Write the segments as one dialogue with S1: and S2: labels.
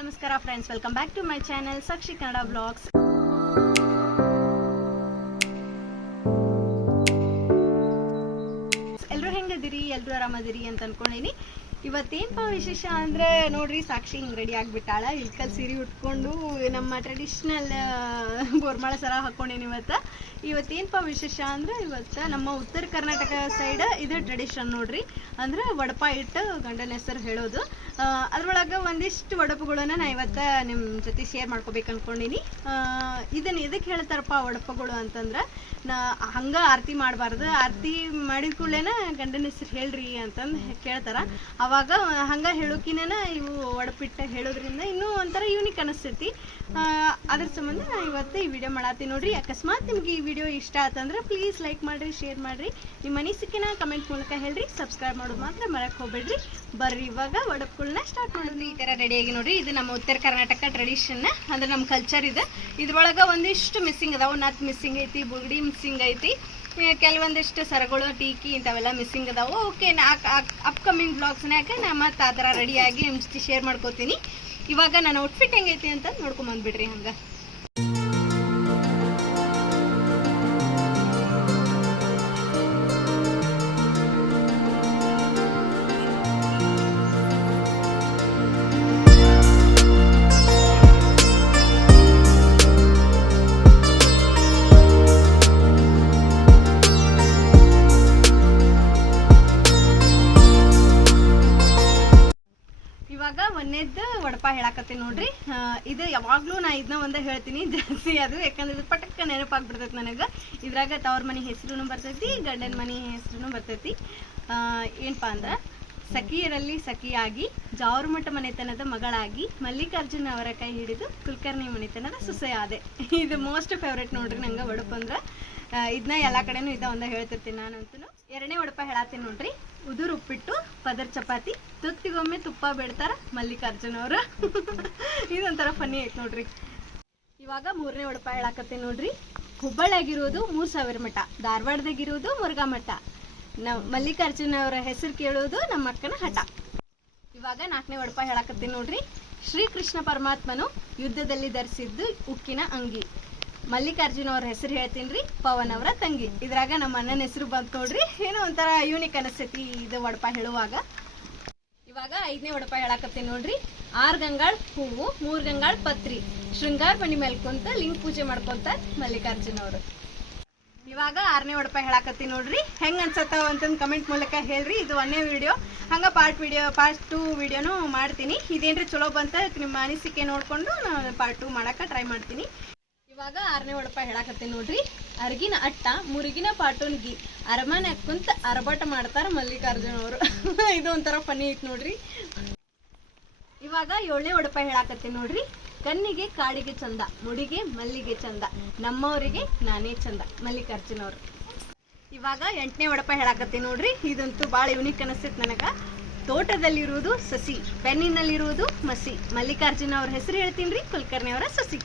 S1: ನಮಸ್ಕಾರ friends welcome back to my channel Sakshi Kannada blogs ಎಲ್ಲರೂ ಹೆಂಗದಿರಿ ಎಲ್ಲರೂ ಆರಾಮದಿರಿ ಅಂತ ಅನ್ಕೊಂಡಿನಿ. ಇವತ್ತೇನಪ್ಪ ವಿಶೇಷ ಅಂದ್ರೆ ನೋಡ್ರಿ, ಸಾಕ್ಷಿ ಹಿಂಗ್ ರೆಡಿ ಆಗ್ಬಿಟ್ಟಾಳ. ಇಳ್ಕಲ್ ಸೀರೆ ಉಟ್ಕೊಂಡು ನಮ್ಮ ಟ್ರೆಡಿಷ್ನಲ್ ಬೋರ್ಮಾಳ ಸರ ಹಾಕೊಂಡೇನಿ ಇವತ್ತ? ಇವತ್ತೇನಪ್ಪ ವಿಶೇಷ ಅಂದ್ರೆ ಇವತ್ತ ನಮ್ಮ ಉತ್ತರ ಕರ್ನಾಟಕ ಸೈಡ್ ಇದು ಟ್ರೆಡಿಷನ್ ನೋಡ್ರಿ. ಅಂದ್ರೆ ವಡಪ ಇಟ್ಟು ಗಂಡನ ಹೆಸರು ಹೇಳೋದು. ಅದ್ರೊಳಗೆ ಒಂದಿಷ್ಟು ವಡಪುಗಳನ್ನ ನಾ ಇವತ್ತ ನಿಮ್ ಜೊತೆ ಶೇರ್ ಮಾಡ್ಕೋಬೇಕು ಅನ್ಕೊಂಡಿನಿ. ಇದನ್ನ ಎದಕ್ಕೆ ಹೇಳ್ತಾರಪ್ಪ ವಡಪಗಳು ಅಂತಂದ್ರ, ನಾ ಹಂಗ ಆರತಿ ಮಾಡಬಾರ್ದು. ಆರತಿ ಮಾಡಿದ ಕೂಡಲೇನ ಗಂಡನ ಹೆಸರು ಹೇಳ್ರಿ ಅಂತಂದು ಕೇಳ್ತಾರ ಅವಾಗ ಹಂಗ ಹೇಳೋಕಿನೇನ ಇವು ಒಡಪಿಟ್ಟ ಹೇಳೋದ್ರಿಂದ ಇನ್ನೂ ಒಂಥರ ಯೂನಿಕ್ ಅನಿಸ್ತೈತಿ. ಅದ್ರ ಸಂಬಂಧ ನಾ ಇವತ್ತು ಈ ವಿಡಿಯೋ ಮಾಡತ್ತೀನಿ ನೋಡ್ರಿ. ಅಕಸ್ಮಾತ್ ನಿಮ್ಗೆ ಈ ವಿಡಿಯೋ ಇಷ್ಟ ಆತಂದ್ರೆ ಪ್ಲೀಸ್ ಲೈಕ್ ಮಾಡಿರಿ ಶೇರ್ ಮಾಡಿರಿ. ನಿಮ್ಮ ಅನಿಸಿಕೆನ ಕಮೆಂಟ್ ಮೂಲಕ ಹೇಳ್ರಿ. ಸಬ್ಸ್ಕ್ರೈಬ್ ಮಾಡೋದು ಮಾತ್ರ ಮರಕ್ಕೆ ಹೋಗ್ಬೇಡ್ರಿ. ಬರ್ರಿ ಇವಾಗ ಒಡಪ್ಗಳನ್ನ ಸ್ಟಾರ್ಟ್ ಮಾಡೋದು. ಈ ತರ ರೆಡಿಯಾಗಿ ನೋಡ್ರಿ. ಇದು ನಮ್ಮ ಉತ್ತರ ಕರ್ನಾಟಕ ಟ್ರೆಡಿಷನ್ ಅಂದ್ರೆ ನಮ್ಮ ಕಲ್ಚರ್ ಇದೆ. ಇದ್ರೊಳಗೆ ಒಂದಿಷ್ಟು ಮಿಸ್ಸಿಂಗ್ ಅದಾವ. ನತ್ ಮಿಸ್ಸಿಂಗ್ ಐತಿ ಬುಗಡಿ ಮಿಸ್ಸಿಂಗ್ ಐತಿ. ಕೆಲವೊಂದಿಷ್ಟು ಸರಗಳು, ಟೀಕಿ ಇಂಥವೆಲ್ಲ ಮಿಸ್ಸಿಂಗ್ ಅದಾವೆ ಓಕೆ ಅಪ್ಕಮಿಂಗ್ ಬ್ಲಾಗ್ಸ್ನಾಗ ನಾ ಮತ್ತೆ ಆ ಥರ ರೆಡಿಯಾಗಿ ನಿಮ್ಮ ಜೊತೆ ಶೇರ್ ಮಾಡ್ಕೋತೀನಿ. ಇವಾಗ ನನ್ನ ಔಟ್ಫಿಟ್ ಹೆಂಗೈತಿ ಅಂತ ನೋಡ್ಕೊಂಬಂದ್ಬಿಡ್ರಿ ಹಂಗೆ. ಒಂದೇದ್ದು ವಡಪ ಹೇಳಾಕತ್ತೀನಿ ನೋಡ್ರಿ. ಇದು ಯಾವಾಗ್ಲೂ ನಾ ಇದನ್ನ ಒಂದ ಹೇಳ್ತೀನಿ, ಜಾಸ್ತಿ ಅದು ಯಾಕಂದ್ರೆ ಇದು ಪಟಕ್ಕ ನೆನಪಾಗ್ಬಿಡ್ತೈತಿ ನನಗೆ. ಇದ್ರಾಗ ತವರ್ ಮನೆ ಹೆಸರುನು ಬರ್ತೈತಿ, ಗಂಡನ ಮನೆ ಹೆಸರುನು ಬರ್ತೈತಿ. ಏನಪ್ಪಾ ಅಂದ್ರೆ ಸಖಿಯರಲ್ಲಿ ಸಖಿಯಾಗಿ, ಜಾರುಮಠ ಮನೆತನದ ಮಗಳಾಗಿ ಮಲ್ಲಿಕಾರ್ಜುನ ಅವರ ಕೈ ಹಿಡಿದು ಕುಲಕರ್ಣಿ ಮನೆತನದ ಸೊಸೆಯಾದೆ. ಇದು ಮೋಸ್ಟ್ ಫೇವ್ರೆಟ್ ನೋಡ್ರಿ ನಂಗೆ ವಡಪ ಅಂದ್ರೆ. ಇದನ್ನ ಎಲ್ಲ ಕಡೆನೂ ಇದ ಒಂದ ಹೇಳ್ತಿರ್ತೀನಿ ನಾನಂತೂ ಎರಡನೇ ವಡಪ ಹೇಳತ್ತೀನಿ ನೋಡ್ರಿ. ಉದುರು ಉಪ್ಪಿಟ್ಟು, ಪದರ್ ಚಪಾತಿ, ತುತ್ತಿಗೊಮ್ಮೆ ತುಪ್ಪ ಬಿಡ್ತಾರ ಮಲ್ಲಿಕಾರ್ಜುನ ಅವರು. ಇದೊಂಥರ ಫನ್ನಿ ಐತೆ ನೋಡ್ರಿ. ಇವಾಗ ಮೂರನೇ ವಡಪ ಹೇಳಾಕತ್ತೀನಿ ನೋಡ್ರಿ. ಹುಬ್ಬಳ್ಳಿಯಾಗಿರೋದು ಮೂರು ಸಾವಿರ ಮಠ, ಧಾರವಾಡದಾಗಿರೋದು ಮುರುಘಾ ಮಠ. ನಾವು ಮಲ್ಲಿಕಾರ್ಜುನ ಅವರ ಹೆಸರು ಕೇಳೋದು ನಮ್ಮ ಅಕ್ಕನ ಹಠ. ಇವಾಗ ನಾಲ್ಕನೇ ಒಡಪ ಹೇಳಕತ್ತೀನಿ ನೋಡ್ರಿ. ಶ್ರೀಕೃಷ್ಣ ಪರಮಾತ್ಮನು ಯುದ್ಧದಲ್ಲಿ ಧರಿಸಿದ್ದು ಉಕ್ಕಿನ ಅಂಗಿ. ಮಲ್ಲಿಕಾರ್ಜುನ ಅವ್ರ ಹೆಸರು ಹೇಳ್ತೀನಿ ಪವನ್ ಅವರ ತಂಗಿ. ಇದ್ರಾಗ ನಮ್ಮ ಅಣ್ಣನ ಹೆಸರು ಬಂತು ನೋಡ್ರಿ. ಏನೋ ಒಂಥರ ಯೂನಿಕ್ ಅನಿಸ್ತೈತಿ ಇದು ಒಡಪ ಹೇಳುವಾಗ. ಇವಾಗ ಐದನೇ ಒಡಪ ಹೇಳಾಕತ್ತೀನಿ ನೋಡ್ರಿ. ಆರ್ ಗಂಗಾಳ್ ಹೂವು, ಮೂರ್ ಗಂಗಾಳ್ ಪತ್ರಿ. ಶೃಂಗಾರ ಮಣಿ ಮೇಲ್ಕೊಂತ ಕುಂತ ಲಿಂಗ ಪೂಜೆ ಮಾಡ್ಕೊಂತ ಮಲ್ಲಿಕಾರ್ಜುನ ಅವರು. ಇವಾಗ ಆರನೇ ವಡಪ ಹೇಳಾಕತ್ತೀನಿ ನೋಡ್ರಿ. ಹೆಂಗ್ ಅನ್ಸತ್ತಾವ ಅಂತಂದ್ ಕಮೆಂಟ್ ಮೂಲಕ ಹೇಳ್ರಿ. ಇದು ಒಂದೇ ವಿಡಿಯೋ ಹಂಗ ಪಾರ್ಟ್ ವಿಡಿಯೋ ಪಾರ್ಟ್ ಟೂ ವಿಡಿಯೋನು ಮಾಡ್ತೀನಿ. ಇದೇನ್ರಿ ಚಲೋ ಬಂತ ನಿಮ್ಮ ಅನಿಸಿಕೆ ನೋಡ್ಕೊಂಡು ನಾನು ಪಾರ್ಟ್ ಟೂ ಮಾಡಕ ಟ್ರೈ ಮಾಡ್ತೀನಿ. ಇವಾಗ ಆರನೇ ವಡಪ ಹೇಳಕತ್ತೀನಿ ನೋಡ್ರಿ. ಅರ್ಗಿನ ಅಟ್ಟ, ಮುರುಗಿನ ಪಾಟೋನ್ಗಿ ಅರಮನೆ ಕುಂತ ಅರಬಟ ಮಾಡ್ತಾರ ಮಲ್ಲಿಕಾರ್ಜುನ ಅವರು. ಇದು ಒಂಥರ ಫನಿ ಐತ್ ನೋಡ್ರಿ. ಇವಾಗ ಏಳನೇ ಒಡಪ ಹೇಳಾಕತ್ತೀನಿ ನೋಡ್ರಿ. ಕಣ್ಣಿಗೆ, ಕಾಡಿಗೆ ಚಂದ, ಮುಡಿಗೆ, ಮಲ್ಲಿಗೆ ಚಂದ, ನಮ್ಮವರಿಗೆ ನಾನೇ ಚಂದ. ಮಲ್ಲಿಕಾರ್ಜುನ ಅವರು ಇವಾಗ ಎಂಟನೇ ಒಡಪ ಹೇಳಾಕತ್ತೀನಿ ನೋಡ್ರಿ, ಇದಂತೂ ಭಾಳ ಯುನಿಕ್ ಅನಿಸ್ತೈತೆ ನನಗ. ತೋಟದಲ್ಲಿರುವುದು ಸಸಿ, ಪೆನ್ನಿನಲ್ಲಿರುವುದು ಮಸಿ. ಮಲ್ಲಿಕಾರ್ಜುನ ಅವ್ರ ಹೆಸರು ಹೇಳ್ತೀನಿ ರೀ ಕುಲಕರ್ಣಿ ಅವರ ಸಸಿ.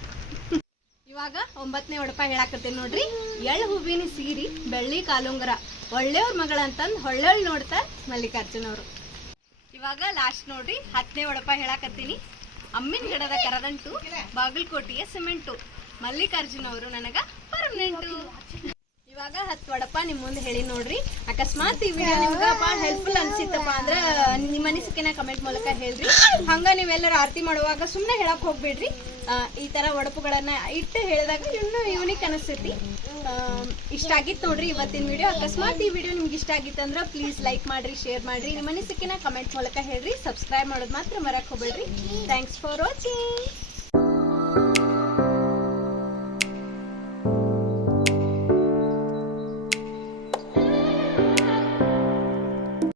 S1: ಇವಾಗ ಒಂಬತ್ತನೇ ಒಡಪ ಹೇಳಾಕತ್ತೀನಿ ನೋಡ್ರಿ, ಎಳ್ ಹೂವಿನ ಸೀರಿ, ಬೆಳ್ಳಿ ಕಾಲುಂಗರ. ಒಳ್ಳೆಯವ್ರ ಮಗಳಂತಂದ್ ಹೊಳ್ಳೆಳ್ ನೋಡ್ತಾರ ಮಲ್ಲಿಕಾರ್ಜುನ ಅವರು ಇವಾಗ ಲಾಸ್ಟ್ ನೋಡ್ರಿ, ಹತ್ತನೇ ಒಡಪ ಹೇಳಾಕತ್ತೀನಿ. ಅಮ್ಮಿನ ಗಿಡದ ಕರದಂಟು ಬಾಗಲಕೋಟೆಯ ಸಿಮೆಂಟು. ಮಲ್ಲಿಕಾರ್ಜುನ ಅವರು ನನಗ ಪರ್ಮನೆಂಟು. ಇವಾಗ ಹತ್ತು ವಡಪ ನಿಮ್ ಮುಂದೆ ಹೇಳಿ ನೋಡ್ರಿ. ಅಕಸ್ಮಾತ್ ಈ ವಿಡಿಯೋ ನಿಮ್ಗ ಭಾಳ ಹೆಲ್ಪ್ಫುಲ್ ಅನ್ಸಿತ್ತಪ್ಪ ಅಂದ್ರ, ನಿಮ್ಮ ಅನಿಸಿಕೆನ ಕಮೆಂಟ್ ಮೂಲಕ ಹೇಳ್ರಿ. ಹಂಗ ನೀವೆಲ್ಲರೂ ಆರತಿ ಮಾಡುವಾಗ ಸುಮ್ಮನೆ ಹೇಳಕ್ ಹೋಗ್ಬೇಡ್ರಿ. ಈ ತರ ಒಡಪುಗಳನ್ನ ಇಟ್ಟು ಹೇಳಿದಾಗ ಇನ್ನೂ ಯೂನಿಕ್ ಅನಿಸ್ತೈತಿ. ಇಷ್ಟ ಆಗಿತ್ತು ನೋಡ್ರಿ ಇವತ್ತಿನ ವಿಡಿಯೋ ಅಕಸ್ಮಾತ್ ಈ ವಿಡಿಯೋ ನಿಮ್ಗೆ ಇಷ್ಟ ಆಗಿತ್ತಂದ್ರ ಪ್ಲೀಸ್ ಲೈಕ್ ಮಾಡ್ರಿ ಶೇರ್ ಮಾಡ್ರಿ. ನಿಮ್ಮ ಅನಿಸಿಕೆನ ಕಮೆಂಟ್ ಮೂಲಕ ಹೇಳ್ರಿ. ಸಬ್ಸ್ಕ್ರೈಬ್ ಮಾಡೋದು ಮಾತ್ರ ಮರಕ್ ಹೋಗ್ಬೇಡ್ರಿ. Thanks for watching